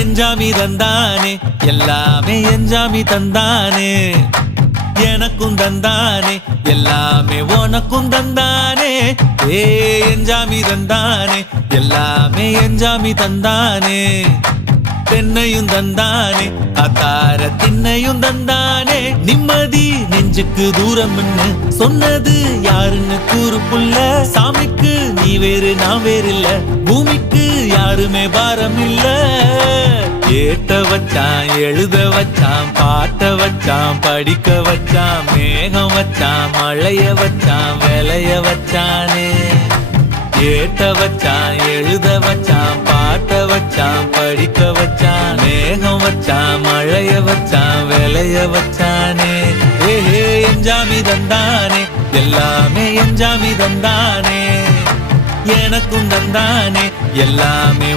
எஞ்சாமி தந்தானே எல்லாமே எஞ்சாமி தந்தானே எனக்கும் தந்தானே எல்லாமே உனக்கும் தந்தானே ஏ எஞ்சாமி தந்தானே எல்லாமே எஞ்சாமி தந்தானே தென்னையும் தந்தானே அத்தார திண்ணையும் தந்தானே நிம்மதி நெஞ்சுக்கு தூரம்னு சொன்னது யாருன்னு கூறு புள்ள சாமிக்கு நீ வேறு நான் வேறு இல்ல பூமிக்கு யாருமே பாரம் இல்ல ஏத்த வச்சான் எழுத வச்சான் பாட்ட வச்சான் படிக்க வச்சான் மேகம் வச்சான் மழைய வச்சான் விளைய வச்சானே ஏத்த வச்சான் எழுத வச்சான் பாட்ட வச்சான் படிக்க வச்சான் மேகம் வச்சான் மழைய வச்சான் விளைய வச்சானே ஏஹே எஞ்சாமி தந்தானே எல்லாமே எஞ்சாமி தந்தானே எனக்கும் தந்தானே எல்லாமே